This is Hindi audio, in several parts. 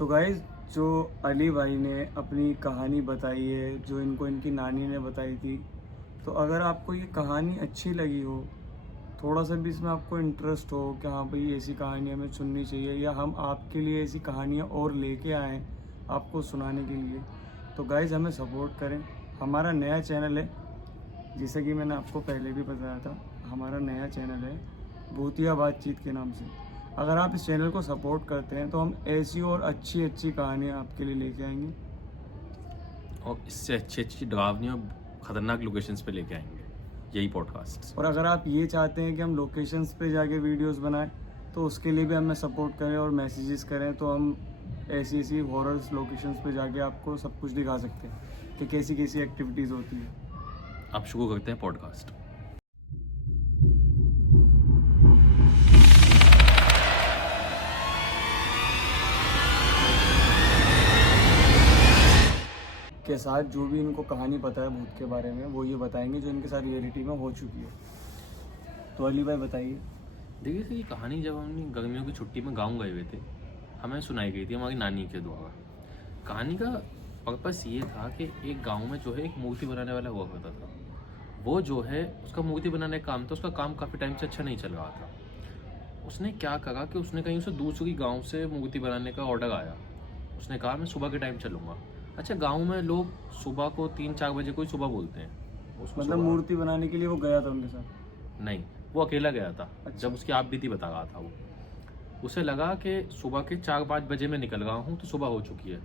तो गाइज जो अली भाई ने अपनी कहानी बताई है, जो इनको इनकी नानी ने बताई थी, तो अगर आपको ये कहानी अच्छी लगी हो, थोड़ा सा भी इसमें आपको इंटरेस्ट हो कि हाँ भाई ऐसी कहानी हमें सुननी चाहिए या हम आपके लिए ऐसी कहानियाँ और लेके आएँ आपको सुनाने के लिए, तो गाइज हमें सपोर्ट करें। हमारा नया चैनल है, जैसे कि मैंने आपको पहले भी बताया था, हमारा नया चैनल है भूतिया बातचीत के नाम से। अगर आप इस चैनल को सपोर्ट करते हैं तो हम ऐसी और अच्छी अच्छी कहानियाँ आपके लिए लेके आएंगे और इससे अच्छी अच्छी डरावनी और ख़तरनाक लोकेशंस पे लेके आएंगे यही पॉडकास्ट। और अगर आप ये चाहते हैं कि हम लोकेशंस पे जाके वीडियोस बनाएं तो उसके लिए भी हमें सपोर्ट करें और मैसेजेस करें, तो हम ऐसी ऐसी हॉरर्स लोकेशंस पे जाके आपको सब कुछ दिखा सकते हैं कि कैसी कैसी एक्टिविटीज़ होती है। आप शुरू करते हैं पॉडकास्ट। के साथ जो भी इनको कहानी पता है भूत के बारे में वो ये बताएंगे जो इनके साथ रियलिटी में हो चुकी है। तो अली भाई बताइए। देखिए सर, ये कहानी जब हमने गर्मियों की छुट्टी में गाँव गए हुए थे, हमें सुनाई गई थी हमारी नानी के द्वारा। कहानी का पर्पस ये था कि एक गांव में जो है एक मूर्ति बनाने वाला हुआ करता था। वो जो है उसका मूर्ति बनाने का काम था, उसका काम काफ़ी टाइम से अच्छा नहीं चल रहा था। उसने क्या करा कि उसने कहीं उसे दूसरी गांव से मूर्ति बनाने का ऑर्डर आया। उसने कहा मैं सुबह के टाइम चलूँगा। अच्छा, गांव में लोग सुबह को 3-4 बजे को ही सुबह बोलते हैं उसको। मतलब सुबह मूर्ति बनाने के लिए वो गया था उनके साथ? नहीं, वो अकेला गया था। अच्छा। जब उसकी आप बीती बता रहा था वो, उसे लगा कि सुबह के 4-5 बजे मैं निकल रहा हूँ तो सुबह हो चुकी है,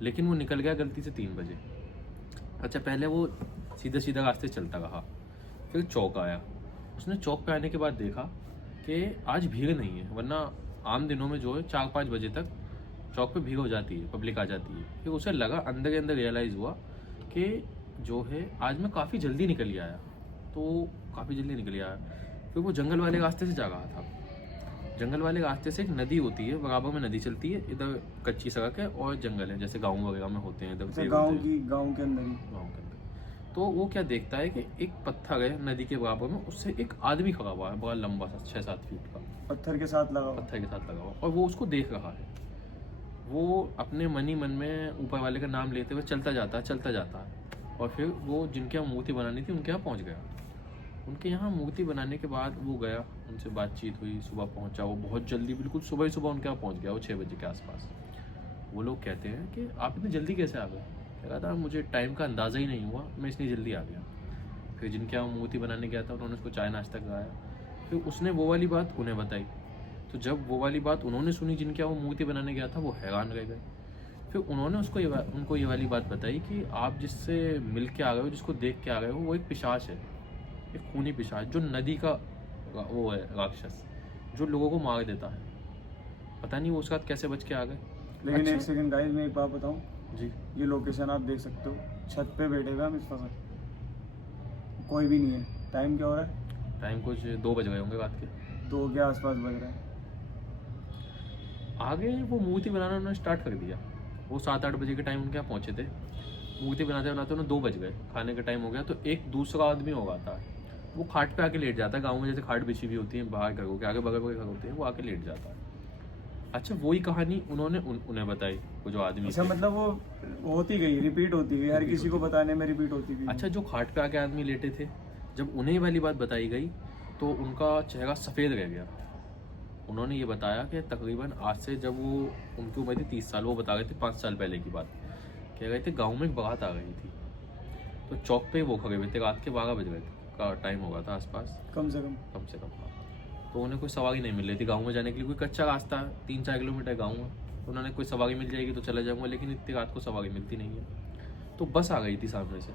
लेकिन वो निकल गया गलती से 3 बजे। अच्छा, पहले वो सीधे सीधा रास्ते चलता रहा, फिर चौक आया। उसने चौक पे आने के बाद देखा कि आज भीड़ नहीं है, वरना आम दिनों में जो है 4-5 बजे तक चौक पे भीड़ हो जाती है, पब्लिक आ जाती है। फिर उसे लगा, अंदर के अंदर रियलाइज़ हुआ कि जो है आज मैं काफ़ी जल्दी निकल आया, तो काफ़ी जल्दी निकल आया। फिर वो जंगल वाले रास्ते से जा रहा था। जंगल वाले रास्ते से एक नदी होती है, बराबर में नदी चलती है, इधर कच्ची सड़क है और जंगल है, जैसे गाँव वगैरह में होते हैं इधर। गाँव के अंदर ही। गाँव के अंदर तो वो क्या देखता है कि एक पत्थर है नदी के बराबर में, उससे एक आदमी खड़ा हुआ है, बड़ा लंबा सा 6-7 फीट का, पत्थर के साथ लगा हुआ, और वो उसको देख रहा है। वो अपने मन ही मन में ऊपर वाले का नाम लेते हुए चलता जाता है। और फिर वो जिनके यहाँ मूर्ति बनानी थी उनके यहाँ पहुँच गया। उनके यहाँ मूर्ति बनाने के बाद वो गया, उनसे बातचीत हुई, सुबह पहुँचा वो बहुत जल्दी, बिल्कुल सुबह ही सुबह उनके यहाँ पहुँच गया वो 6 बजे के आसपास। वो लोग कहते हैं कि आप इतनी जल्दी कैसे आ गए? कह रहा था मुझे टाइम का अंदाज़ा ही नहीं हुआ, मैं इसलिए जल्दी आ गया। फिर जिनके यहाँ मूर्ति बनाने गया था उन्होंने उसको चाय नाश्ता कराया। फिर उसने वो वाली बात उन्हें बताई। तो जब वो वाली बात उन्होंने सुनी जिनके यहाँ वो मूर्ति बनाने गया था, वो हैरान रह गए। फिर उन्होंने उनको ये वाली बात बताई कि आप जिससे मिल के आ गए हो, जिसको देख के आ गए हो, वो एक पिशाच है, एक खूनी पिशाच, जो नदी का वो है राक्षस, जो लोगों को मार देता है। पता नहीं वो उसके साथ कैसे बच के आ गए। लेकिन अच्छा? एक सेकंड गाइस, मैं एक बात बताऊं जी। ये लोकेशन आप देख सकते हो, छत पे बैठे हुए हम इस वक्त, कोई भी नहीं है। टाइम क्या हो रहा है? टाइम कुछ 2 बज गए होंगे रात के। 2 के आसपास बज रहा है। आगे वो मूर्ति बनाना उन्होंने स्टार्ट कर दिया। वो 7-8 बजे के टाइम उनके यहाँ पहुँचे थे। मूर्ति बनाते बनाते उन्हें 2 बज गए, खाने का टाइम हो गया। तो एक दूसरा आदमी होगा था, वो खाट पे आके लेट जाता है। गाँव में जैसे खाट बिछी हुई होती है, बाहर घरों के आगे बगल के घर होते हैं, वो आके लेट जाता है। अच्छा, वही कहानी उन्होंने उन्हें बताई, वो जो आदमी। अच्छा, मतलब वो होती गई, रिपीट होती गई, हर किसी को बताने में रिपीट होती गई। अच्छा, जो खाट पे आके आदमी लेटे थे, जब उन्हें वाली बात बताई गई तो उनका चेहरा सफ़ेद रह गया। उन्होंने ये बताया कि तकरीबन आज से, जब वो उनकी उम्र थी 30 साल, वो बता रहे थे 5 साल पहले की बात, कह रहे थे गांव में एक बारात आ गई थी। तो चौक पे वो खड़े हुए थे, रात के 12 बज गए थे का टाइम होगा था आसपास, कम से कम। हाँ। तो उन्हें कोई सवारी नहीं मिल रही थी गाँव में जाने के लिए। कोई कच्चा रास्ता है, 3-4 किलोमीटर गाँव में, तो उन्होंने कोई सवारी मिल जाएगी तो चला जाऊँगा, लेकिन इतनी रात को सवारी मिलती नहीं है। तो बस आ गई थी सामने से।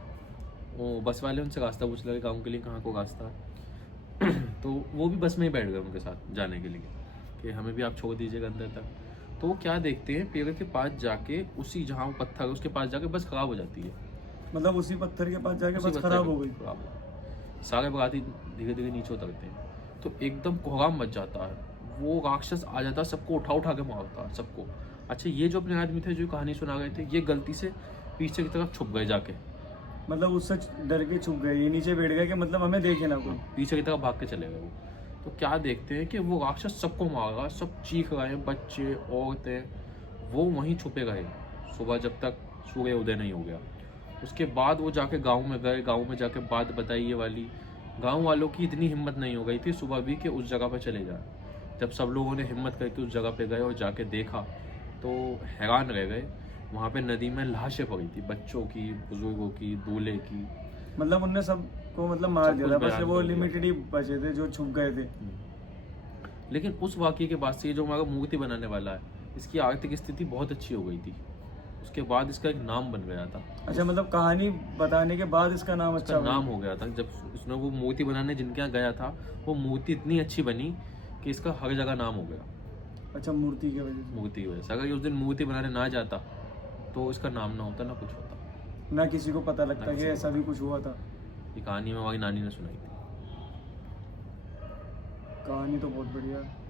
वो बस वाले उनसे रास्ता पूछ लगे गाँव के लिए, कहाँ को रास्ता है। तो वो भी बस में ही बैठ गए उनके साथ जाने के लिए कि हमें भी आप छोड़ दीजिएगा अंदर तक। तो वो क्या देखते हैं, पेड़ के पास जाके, उसी जहाँ वो पत्थर है उसके पास जाके बस खराब हो जाती है। मतलब उसी पत्थर के पास जाके बस खराब हो गई। सारे बराती धीरे धीरे नीचे उतरते हैं, तो एकदम कोहराम मच जाता है। वो राक्षस आ जाता है, सबको उठा उठा के मारता है, सबको। अच्छा, ये जो अपने आदमी थे जो कहानी सुना गए थे, ये गलती से पीछे की तरफ छुप गए जाके। मतलब उससे डर के छुप गए, ये नीचे बैठ गए कि मतलब हमें देखे ना कोई। पीछे की तरफ भाग के चले गए वो। तो क्या देखते हैं कि वो राक्षस सबको मार रहा है, सब चीख रहे हैं, बच्चे, औरतें, वो वहीं छुपे गए सुबह जब तक सूर्य उदय नहीं हो गया। उसके बाद वो जाके गांव में गए, गांव में जाके बात बताई ये वाली। गांव वालों की इतनी हिम्मत नहीं हो गई थी सुबह भी कि उस जगह पर चले जाए। जब सब लोगों ने हिम्मत करके उस जगह पे गए और जाके देखा तो हैरान रह गए। वहाँ पे नदी में लाशें पड़ी थी, बच्चों की, बुजुर्गों की, दूल्हे की। मतलब उनने सबको मतलब मार सब दिया कुछ था, बस बयान वो कर दिया। लिमिटेड ही बचे थे जो छुप गए थे। लेकिन उस वाक़ये के बाद से ये जो हमारा मूर्ति बनाने वाला है, इसकी आर्थिक स्थिति बहुत अच्छी हो गई थी। उसके बाद इसका एक नाम बन गया था। अच्छा, मतलब कहानी बताने के बाद इसका नाम अच्छा इसका बना। नाम हो गया था। जब उसने वो मूर्ति बनाने जिनके यहाँ गया था, वो मूर्ति इतनी अच्छी बनी कि इसका हर जगह नाम हो गया, अच्छा, मूर्ति की वजह से। मूर्ति की वजह से। अगर ये उस दिन मूर्ति बनाने ना जाता तो इसका नाम ना होता, ना कुछ होता। ना किसी को पता लगता ना कि किसी को ऐसा भी कुछ हुआ था। ये कहानी में हमारी नानी ने सुनाई थी। कहानी तो बहुत बढ़िया है।